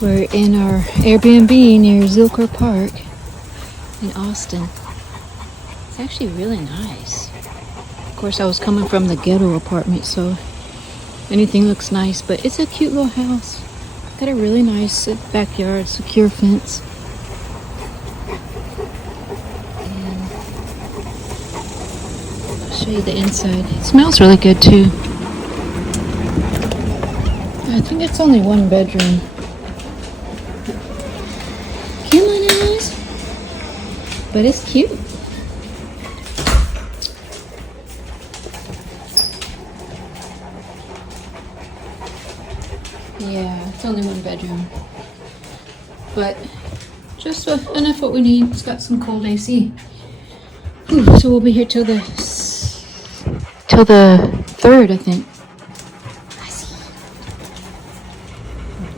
We're in our Airbnb near Zilker Park in Austin. It's actually really nice. Of course, I was coming from the ghetto apartment, so anything looks nice, but it's a cute little house. Got a really nice backyard, secure fence. And I'll show you the inside. It smells really good too. I think it's only one bedroom. Come on, Alice. But it's cute. Yeah, it's only one bedroom. But just enough what we need. It's got some cold AC. So we'll be here till the 3rd, I think.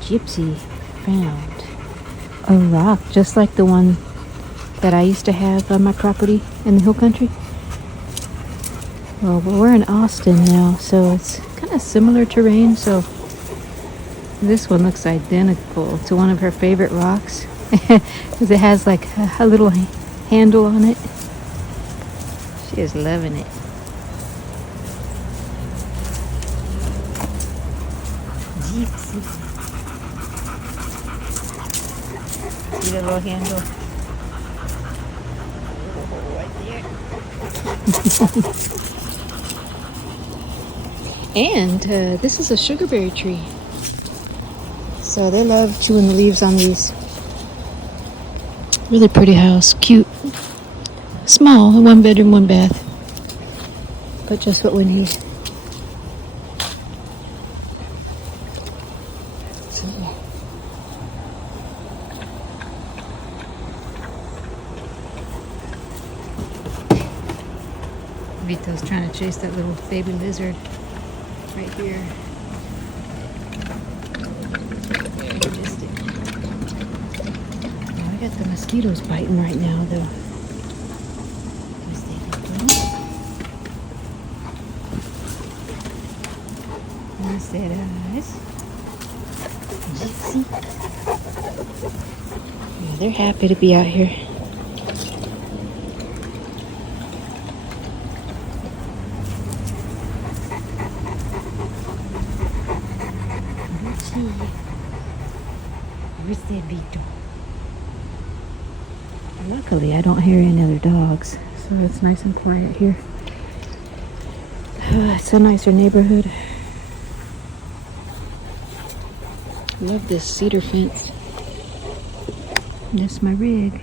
Gypsy found a rock just like the one that I used to have on my property in the hill country. Well, we're in Austin now, so it's kind of similar terrain. So this one looks identical to one of her favorite rocks because it has like a little handle on it. She is loving it. Gypsy. See the little handle? Right there. And this is a sugarberry tree. So they love chewing the leaves on these. Really pretty house. Cute. Small. 1 bedroom, 1 bath. But just what we need. Vito's trying to chase that little baby lizard right here. Very majestic. Oh, I got the mosquitoes biting right now, though. What's that, eyes? Gypsy. Yeah, they're happy to be out here. Where's that Vito? Luckily, I don't hear any other dogs, so it's nice and quiet here. It's a nicer neighborhood. Love this cedar fence. That's my rig.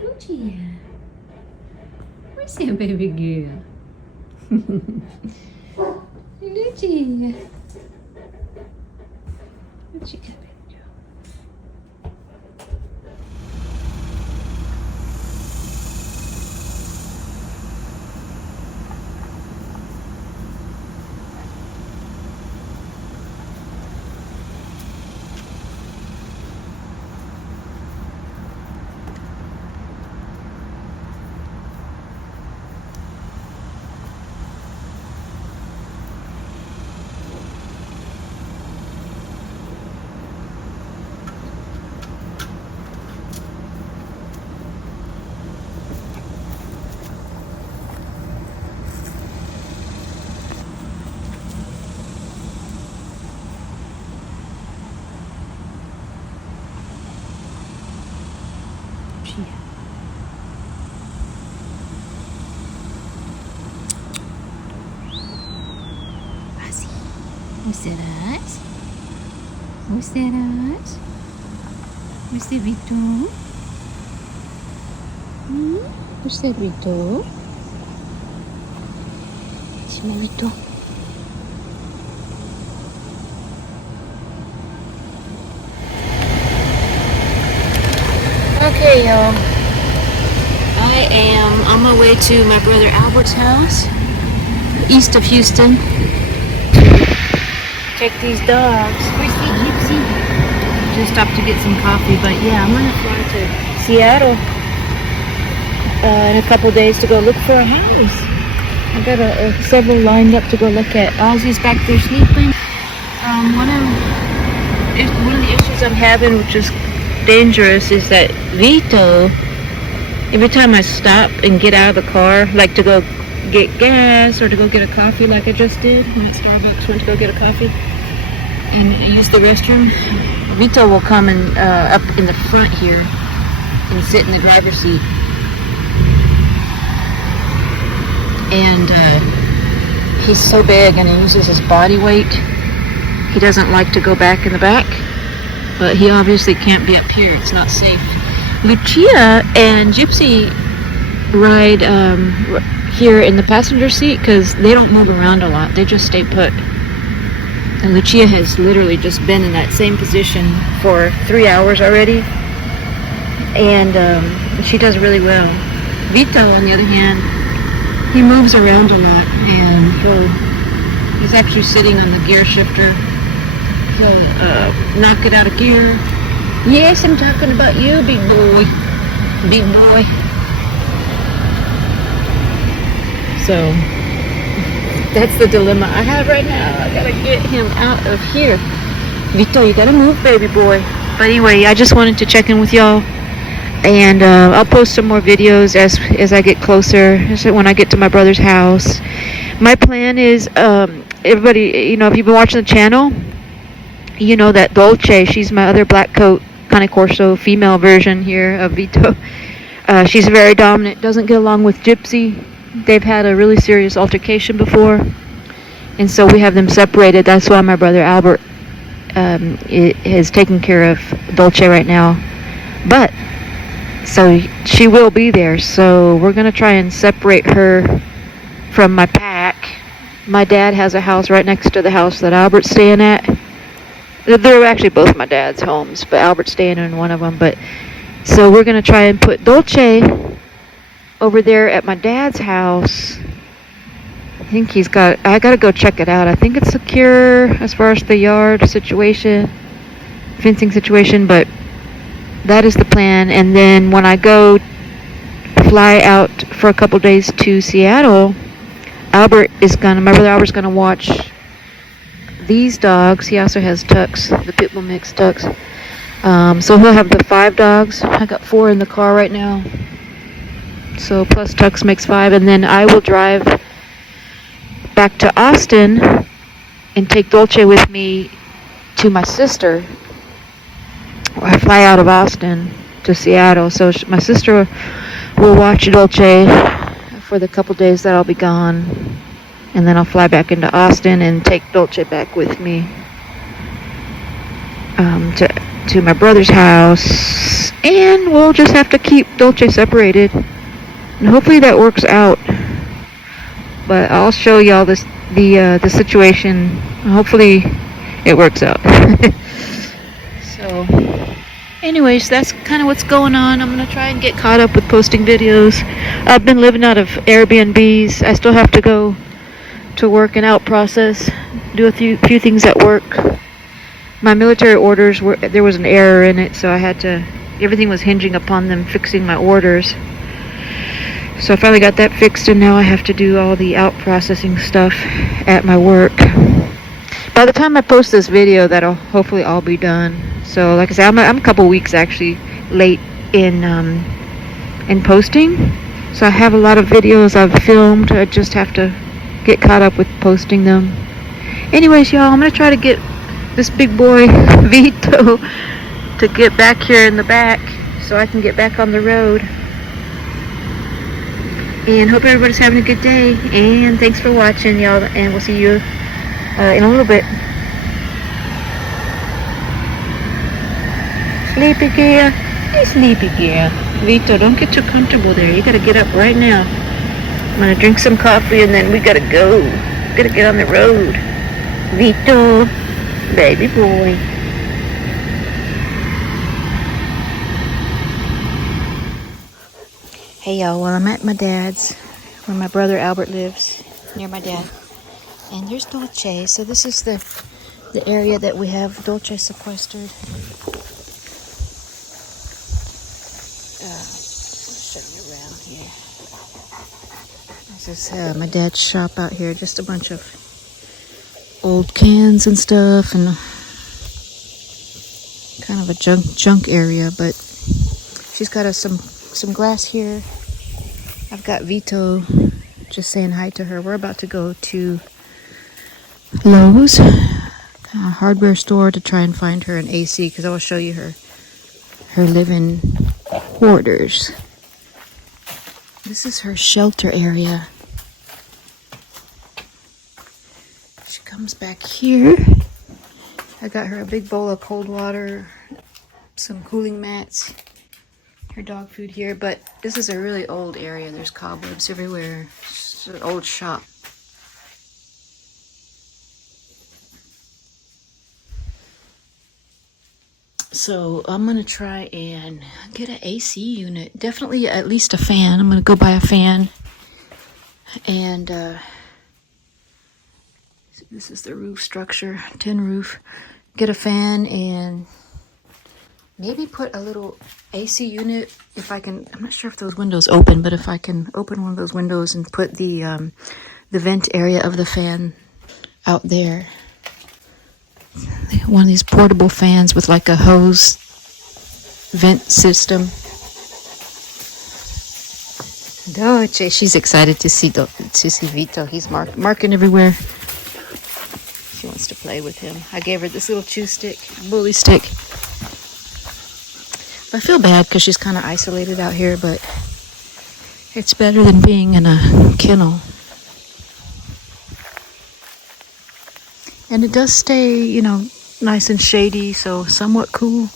Lucia, where's that baby girl? Lucia, what you got, baby girl? What's that eyes? What's that eyes? What's that Vito? What's that Vito? C'est mon Vito. Okay, y'all. I am on my way to my brother Albert's house. east of Houston. Check these dogs. Where's the Gypsy? Just stopped to get some coffee, but yeah, I'm gonna fly to Seattle in a couple days to go look for a house. I got several lined up to go look at. Ozzy's back there sleeping. One of the issues I'm having, which is dangerous, is that Vito, every time I stop and get out of the car, like to go get gas or to go get a coffee like I just did when at Starbucks, went to go get a coffee and use the restroom, Vito will come and up in the front here and sit in the driver's seat. And he's so big and he uses his body weight. He doesn't like to go back in the back, but he obviously can't be up here. It's not safe. Lucia and Gypsy ride here in the passenger seat because they don't move around a lot. They just stay put. And Lucia has literally just been in that same position for 3 hours already. And she does really well. Vito, on the other hand, he moves around a lot, and he's actually sitting on the gear shifter. He'll knock it out of gear. Yes, I'm talking about you, big boy. Big boy. So, that's the dilemma I have right now. I gotta get him out of here. Vito, you gotta move, baby boy. But anyway, I just wanted to check in with y'all. And I'll post some more videos as I get closer, when I get to my brother's house. My plan is, everybody, you know, if you've been watching the channel, you know that Dolce, she's my other black coat, Cane Corso, female version here of Vito. She's very dominant, doesn't get along with Gypsy. They've had a really serious altercation before, and so we have them separated. That's why my brother Albert is taking care of Dolce right now. But so she will be there, so we're going to try and separate her from my pack. My dad has a house right next to the house that Albert's staying at. They're actually both my dad's homes, but Albert's staying in one of them. But so we're going to try and put Dolce over there at my dad's house. I think I got to go check it out. I think it's secure as far as the yard situation, fencing situation, but that is the plan. And then when I go fly out for a couple days to Seattle, my brother Albert's gonna watch these dogs. He also has Tux, the pit bull mix Tux. So he'll have the 5 dogs. I got 4 in the car right now. So plus Tux makes 5, and then I will drive back to Austin and take Dolce with me to my sister. I fly out of Austin to Seattle, so my sister will watch Dolce for the couple days that I'll be gone, and then I'll fly back into Austin and take Dolce back with me to my brother's house, and we'll just have to keep Dolce separated, and hopefully that works out. But I'll show y'all the situation. Hopefully it works out. So anyways, that's kind of what's going on. I'm going to try and get caught up with posting videos. I've been living out of Airbnbs. I still have to go to work and out process, do a few things at work. My military orders, there was an error in it, so everything was hinging upon them fixing my orders. So I finally got that fixed, and now I have to do all the out processing stuff at my work. By the time I post this video, that'll hopefully all be done. So like I said, I'm a couple weeks actually late in posting. So I have a lot of videos I've filmed. I just have to get caught up with posting them. Anyways, y'all, I'm going to try to get this big boy, Vito, to get back here in the back so I can get back on the road. And hope everybody's having a good day. And thanks for watching, y'all. And we'll see you in a little bit. Sleepy girl. Hey, sleepy girl. Vito, don't get too comfortable there. You gotta get up right now. I'm gonna drink some coffee and then we gotta go. Gotta get on the road. Vito, baby boy. Hey y'all, well I'm at my dad's, where my brother Albert lives. near my dad. And there's Dolce. So this is the area that we have Dolce sequestered. Just show you around here. This is my dad's shop out here. Just a bunch of old cans and stuff, and kind of a junk area. But she's got some glass here. I've got Vito just saying hi to her. We're about to go to Lowe's, a hardware store, to try and find her an AC, because I will show you her living quarters. This is her shelter area. She comes back here. I got her a big bowl of cold water, some cooling mats, her dog food here. But this is a really old area. There's cobwebs everywhere. It's an old shop. So I'm going to try and get an AC unit. Definitely at least a fan. I'm going to go buy a fan. And this is the roof structure, tin roof. Get a fan and maybe put a little AC unit if I can. I'm not sure if those windows open, but if I can open one of those windows and put the vent area of the fan out there. One of these portable fans with like a hose vent system. Dolce, she's excited to see Vito. He's marking everywhere. She wants to play with him. I gave her this little chew stick, bully stick. I feel bad because she's kind of isolated out here, but it's better than being in a kennel. And it does stay, nice and shady, so somewhat cool.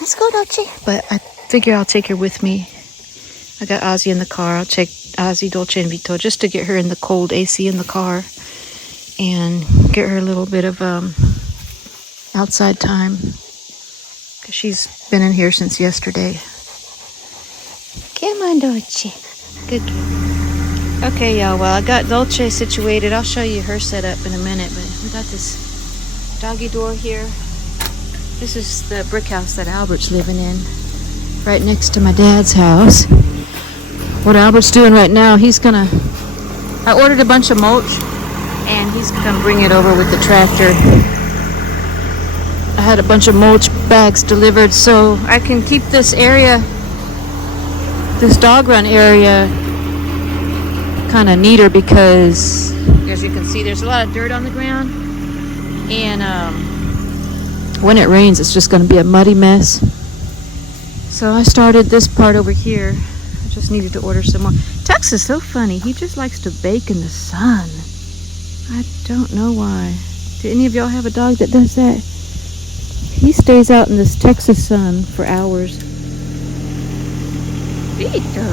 Let's go, Dolce. But I figure I'll take her with me. I got Ozzy in the car. I'll take Ozzy, Dolce, and Vito just to get her in the cold AC in the car and get her a little bit of outside time, because she's been in here since yesterday. Come on, Dolce. Good girl. Okay, y'all, well, I got Dolce situated. I'll show you her setup in a minute, but we got this doggy door here. This is the brick house that Albert's living in, right next to my dad's house. What Albert's doing right now, I ordered a bunch of mulch, and he's gonna bring it over with the tractor. I had a bunch of mulch bags delivered so I can keep this area, this dog run area, kind of neater, because as you can see there's a lot of dirt on the ground, and when it rains it's just going to be a muddy mess. So I started this part over here. I just needed to order some more. Tux is so funny. He just likes to bake in the sun. I don't know why. Do any of y'all have a dog that does that? He stays out in this Texas sun for hours. Vito.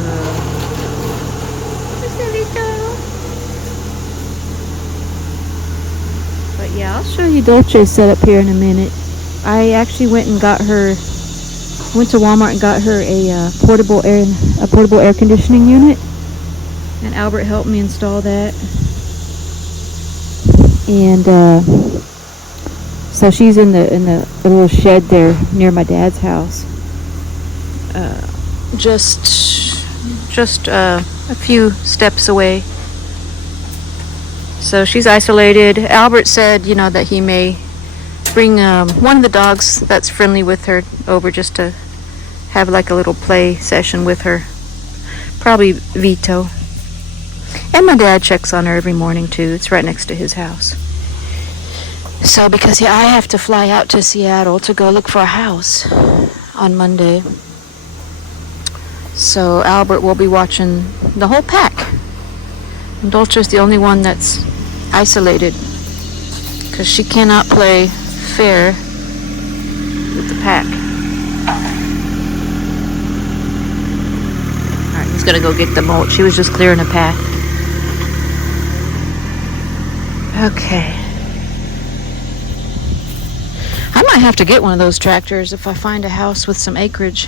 But yeah, I'll show you Dolce's setup here in a minute. I actually went to Walmart and got her a portable air conditioning unit, and Albert helped me install that. And so she's in the little shed there near my dad's house. Just a few steps away. So she's isolated. Albert said, that he may bring one of the dogs that's friendly with her over just to have like a little play session with her. Probably Vito. And my dad checks on her every morning too. It's right next to his house. So because I have to fly out to Seattle to go look for a house on Monday. So Albert will be watching the whole pack. And Dolce's the only one that's isolated, because she cannot play fair with the pack. Alright, he's gonna go get the mulch. She was just clearing a path. Okay. I might have to get one of those tractors if I find a house with some acreage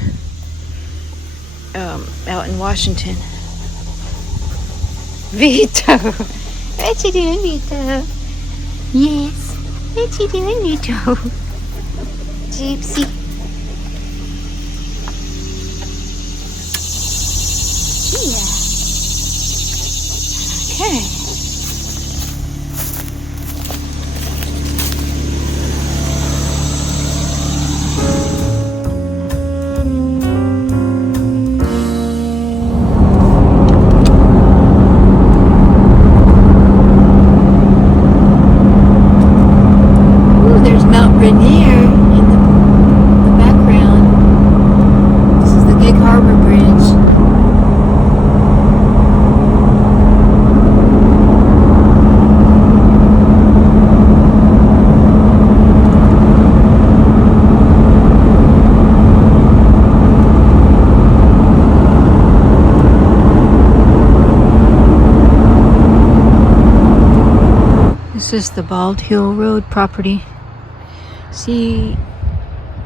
out in Washington. Vito. What you doing, Vito? Yes. What you doing, Vito? Gypsy. Yeah. Okay. Ooh, there's Mount Rainier in the background. This is the Gig Harbor Bridge. This is the Bald Hill Road property. See,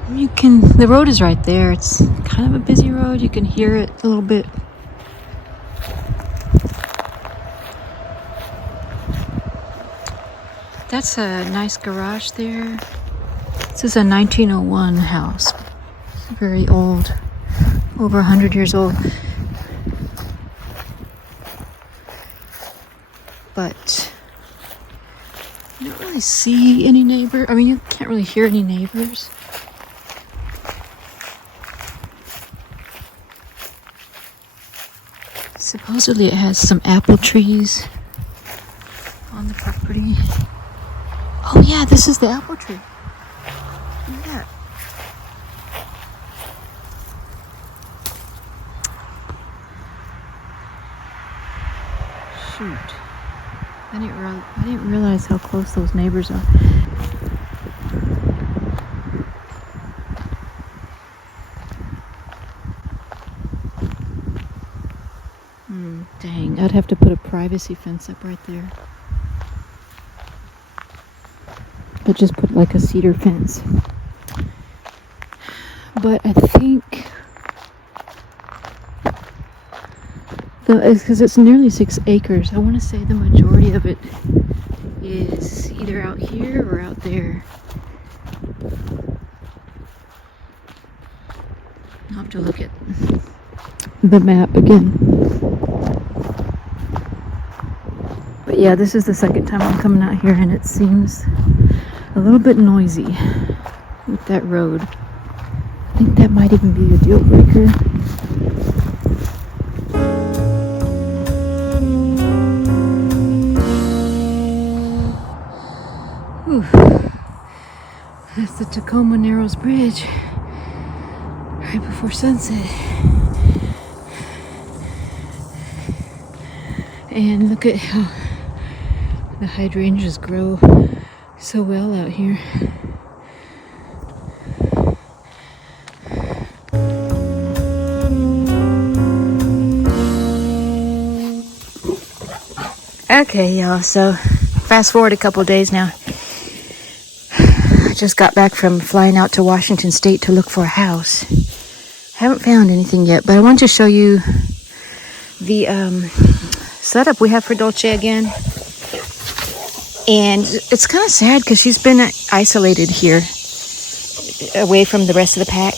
the road is right there. It's kind of a busy road. You can hear it a little bit. That's a nice garage there. This is a 1901 house. It's very old, over 100 years old. But you don't really see any neighbor. I mean, you can't really hear any neighbors. Supposedly it has some apple trees on the property. Oh yeah, this is the apple tree. Look at that. Shoot. I didn't realize how close those neighbors are. Dang, I'd have to put a privacy fence up right there. But just put like a cedar fence. But I think because it's nearly 6 acres, I want to say the majority of it is either out here or out there. I'll have to look at the map again. But yeah, this is the second time I'm coming out here, and it seems a little bit noisy with that road. I think that might even be a deal breaker. Whew. That's the Tacoma Narrows Bridge right before sunset. And look at how the hydrangeas grow so well out here. Okay, y'all, so fast forward a couple days now. I just got back from flying out to Washington State to look for a house. Haven't found anything yet, but I want to show you the setup we have for Dolce again. And it's kind of sad because she's been isolated here, away from the rest of the pack.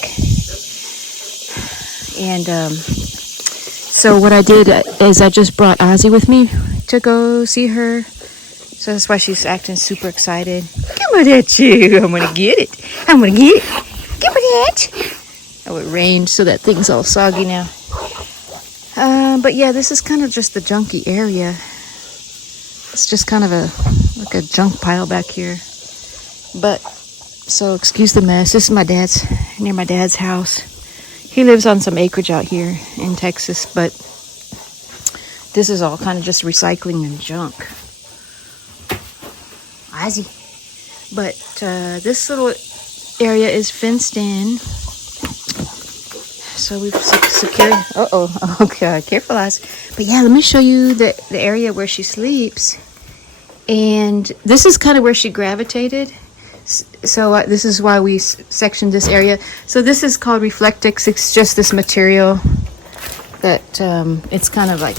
And so what I did is I just brought Ozzy with me to go see her. So that's why she's acting super excited. Come on at you. I'm going to get it. I'm going to get it. Come on at. Oh, it rained, so that thing's all soggy now. But yeah, this is kind of just the junky area. It's just kind of like a junk pile back here. But, so excuse the mess. This is near my dad's house. He lives on some acreage out here in Texas, but this is all kind of just recycling and junk. Ozzy. But this little area is fenced in. So we've secured. Okay, careful, Oz. But yeah, let me show you the area where she sleeps. And this is kind of where she gravitated. So this is why we sectioned this area. So this is called Reflectix. It's just this material that it's kind of like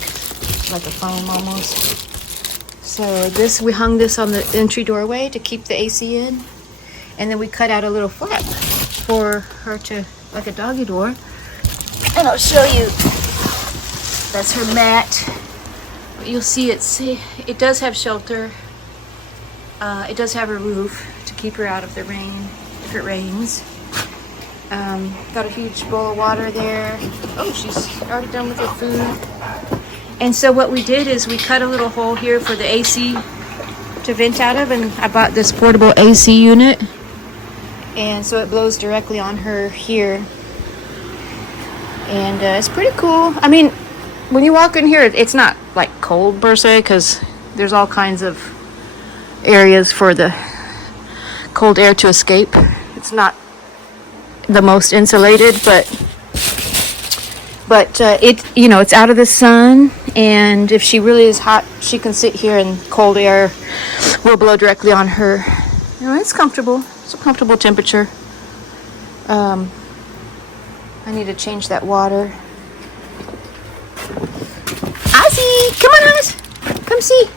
like a foam almost. So this, we hung this on the entry doorway to keep the AC in. And then we cut out a little flap for her to, like a doggy door. And I'll show you. That's her mat. But you'll see it does have shelter. It does have a roof to keep her out of the rain if it rains. Got a huge bowl of water there. Oh, she's already done with her food. And so what we did is we cut a little hole here for the AC to vent out of, and I bought this portable AC unit. And so it blows directly on her here. And it's pretty cool. I mean, when you walk in here, it's not like cold per se, because there's all kinds of areas for the cold air to escape. It's not the most insulated, but it's out of the sun, and if she really is hot, she can sit here and cold air will blow directly on her. It's comfortable. It's a comfortable temperature. I need to change that water. Ozzy, come on, Oz. Come see.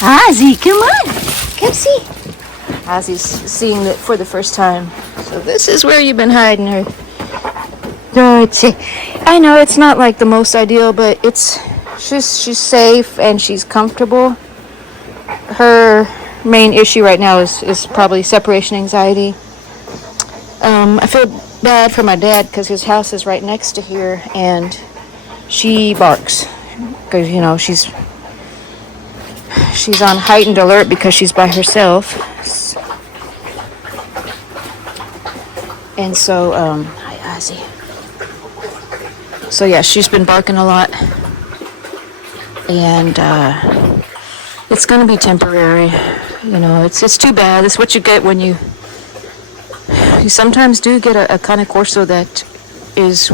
Ozzy, come on. Come see. Ozzy's seeing it for the first time. So this is where you've been hiding her. I know it's not like the most ideal, but she's safe and she's comfortable. Her main issue right now is probably separation anxiety. I feel bad for my dad because his house is right next to here, and she barks because she's on heightened alert because she's by herself. And so hi Ozzy. So yeah, she's been barking a lot, and it's gonna be temporary. It's too bad. It's what you get when you sometimes do get a Cane Corso that is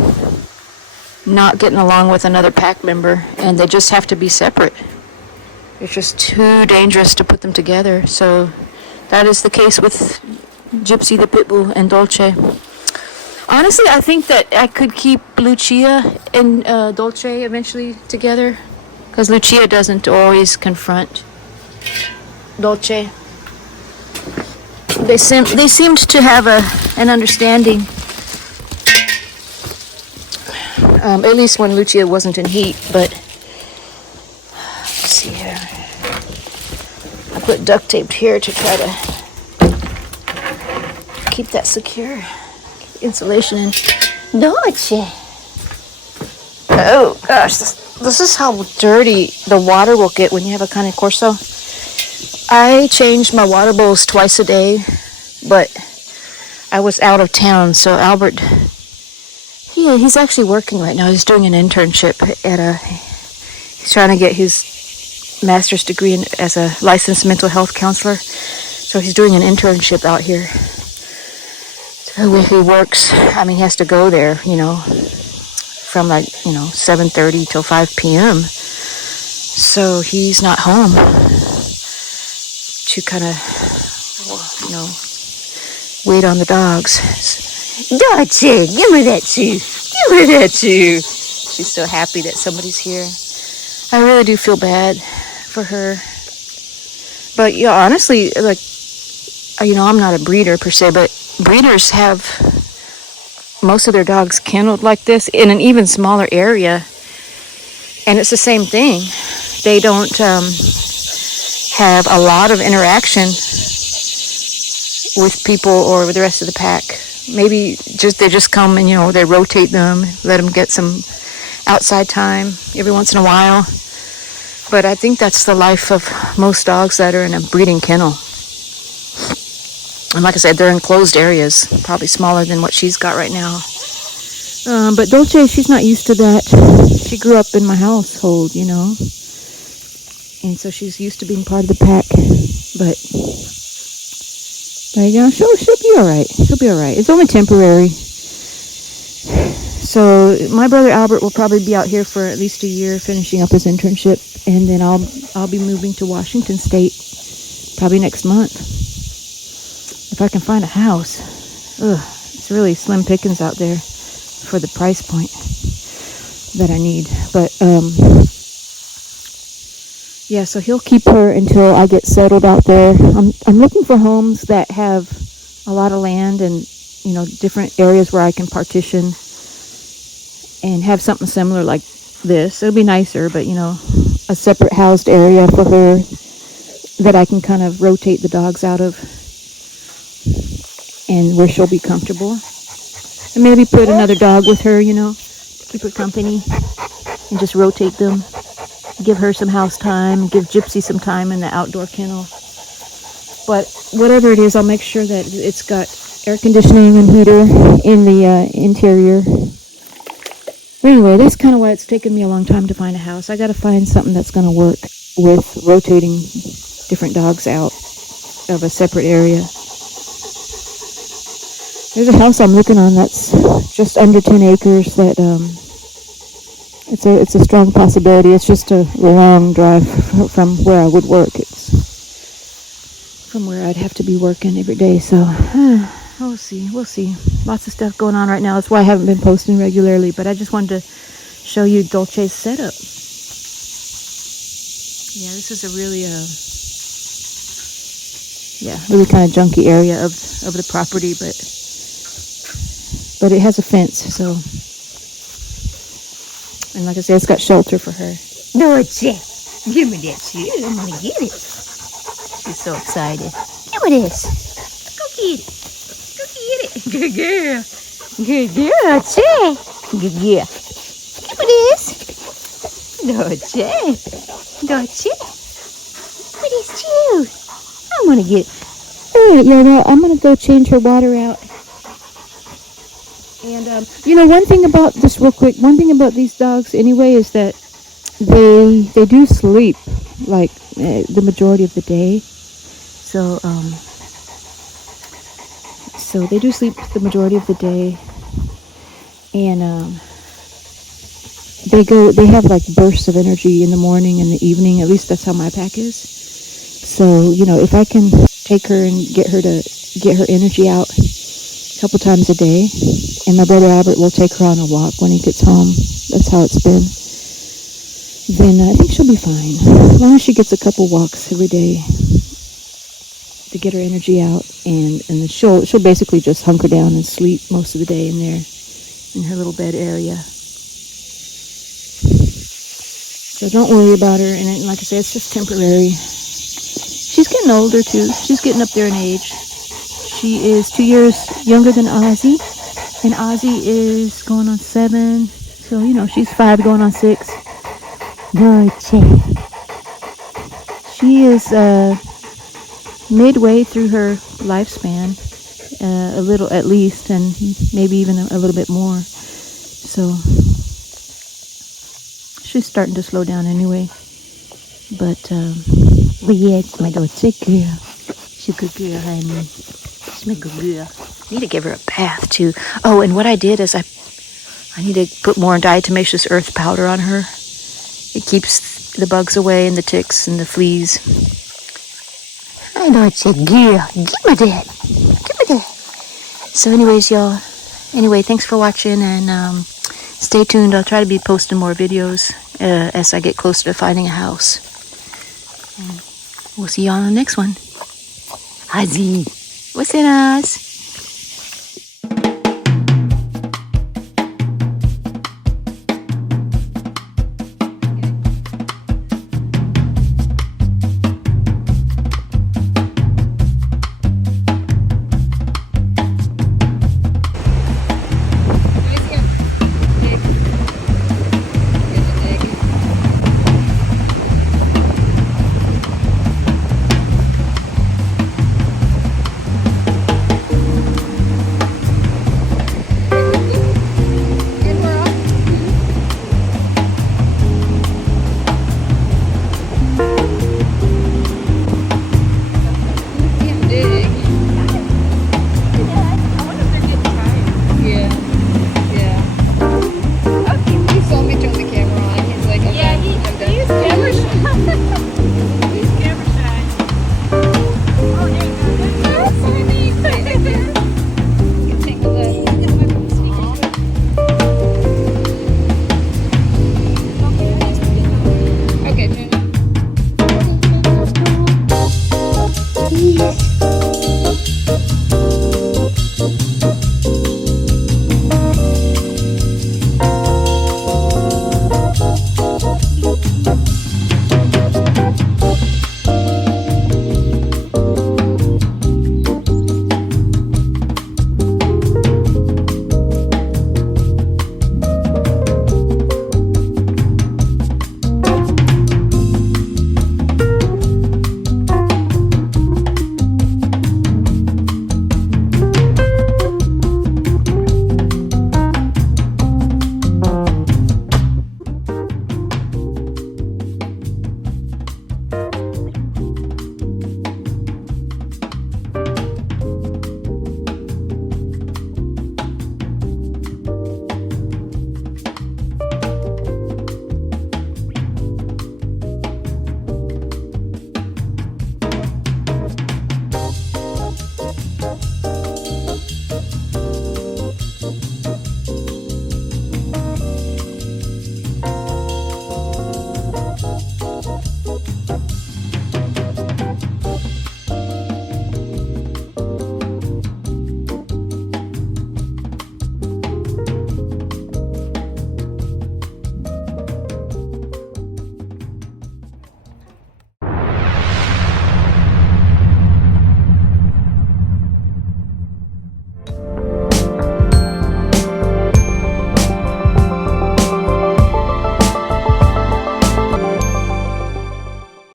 not getting along with another pack member, and they just have to be separate. It's just too dangerous to put them together. So that is the case with Gypsy the Pit Bull and Dolce. Honestly, I think that I could keep Lucia and Dolce eventually together, because Lucia doesn't always confront Dolce. They seemed to have an understanding, at least when Lucia wasn't in heat. But let's see here. I put duct tape here to try to keep that secure. Insulation in. Dolce. Oh gosh, this is how dirty the water will get when you have a Cane Corso. I changed my water bowls twice a day, but I was out of town, so Albert, he's actually working right now. He's doing an internship he's trying to get his master's degree as a licensed mental health counselor. So he's doing an internship out here. So if he works, he has to go there, from 7:30 till 5 p.m. So he's not home to kind of, wait on the dogs. Dolce, give me that too. Give me that too. She's so happy that somebody's here. I really do feel bad for her. But honestly, I'm not a breeder per se, but breeders have most of their dogs kenneled like this in an even smaller area, and it's the same thing. They don't have a lot of interaction with people or with the rest of the pack. Maybe they just come and they rotate them, let them get some outside time every once in a while. But I think that's the life of most dogs that are in a breeding kennel. And like I said, they're in closed areas, probably smaller than what she's got right now. But Dolce, she's not used to that. She grew up in my household, and so she's used to being part of the pack. But she'll be all right. She'll be all right. It's only temporary. So my brother Albert will probably be out here for at least a year, finishing up his internship, and then I'll be moving to Washington State probably next month. If I can find a house. It's really slim pickings out there for the price point that I need. But yeah, so he'll keep her until I get settled out there. I'm looking for homes that have a lot of land and, you know, different areas where I can partition and have something similar like this. It'll be nicer, but, you know, a separate housed area for her that I can kind of rotate the dogs out of and where she'll be comfortable. And maybe put another dog with her, you know, keep her company and just rotate them. Give her some house time, give Gypsy some time in the outdoor kennel. But whatever it is, I'll make sure that it's got air conditioning and heater in the interior. But anyway, that's kind of why it's taken me a long time to find a house. I got to find something that's going to work with rotating different dogs out of a separate area. There's a house I'm looking on that's just under 10 acres that it's a strong possibility. It's just a long drive from where I would work. It's from where I'd have to be working every day. So we'll see. Lots of stuff going on right now. That's why I haven't been posting regularly. But I just wanted to show you Dolce's setup. Yeah, this is a really really kind of junky area of the property, but it has a fence, so. And like I said, it's got shelter for her. Dolce, give me that shit. I'm gonna get it. She's so excited. Give me this. Go get it. Go get it. Good girl. Good girl, Dolce. Good girl. Give me this. Dolce. Dolce. What is you? I'm gonna get it. Alright, Yoda, I'm gonna go change her water out. And, you know, one thing about these dogs anyway is that they do sleep, like, the majority of the day. So they do sleep the majority of the day. And, they have, like, bursts of energy in the morning and the evening. At least that's how my pack is. So, you know, if I can take her and get her energy out a couple times a day, and my brother Albert will take her on a walk when he gets home. That's how it's been. Then I think she'll be fine. As long as she gets a couple walks every day to get her energy out, and then she'll basically just hunker down and sleep most of the day in there, in her little bed area. So don't worry about her, and like I say, it's just temporary. She's getting older too. She's getting up there in age. She is 2 years younger than Ozzy, and Ozzy is going on 7. So, you know, she's 5 going on 6. Dolce. She is midway through her lifespan, a little at least, and maybe even a little bit more. So she's starting to slow down anyway. But yeah, it's my Dolce girl. She's a good girl, honey. She's my good girl. I need to give her a bath too. Oh, and what I did is I need to put more diatomaceous earth powder on her. It keeps the bugs away and the ticks and the fleas. I know it's a girl. Give me that. Give me that. So anyways, y'all. Anyway, thanks for watching, and stay tuned. I'll try to be posting more videos as I get closer to finding a house. And we'll see y'all on the next one. Ozzy. What's in us?